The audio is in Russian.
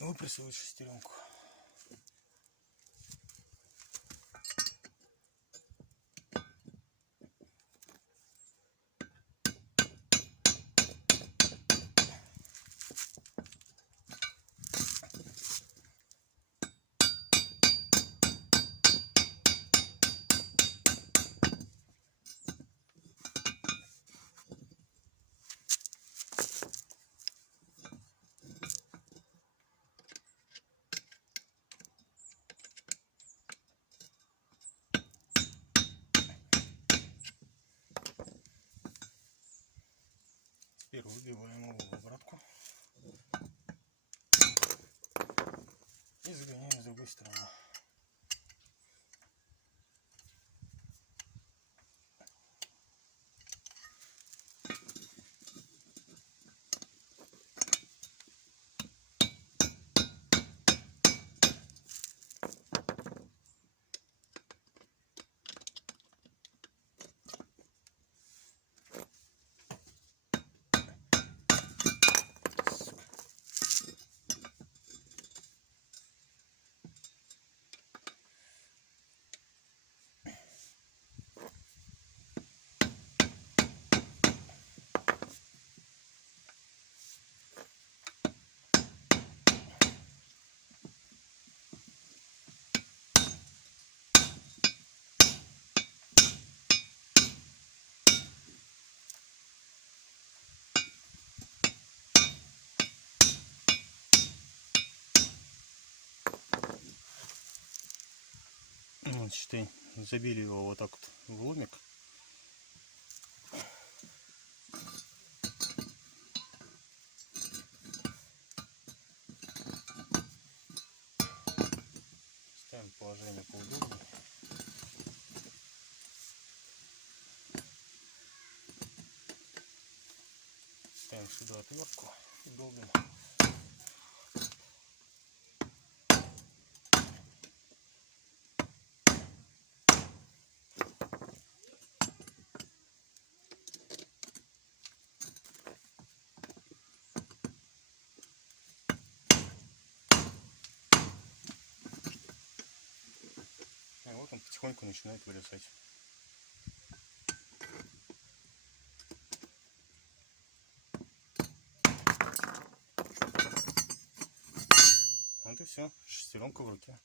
выпрессовать шестеренку. Теперь выбиваем его в обратку и загоняем с другой стороны. Вот, считай, забили его вот так вот в ломик. Ставим положение поудобнее. Ставим сюда отвертку и долбим. И вот он потихоньку начинает вылезать. Вот и все, шестеренка в руке.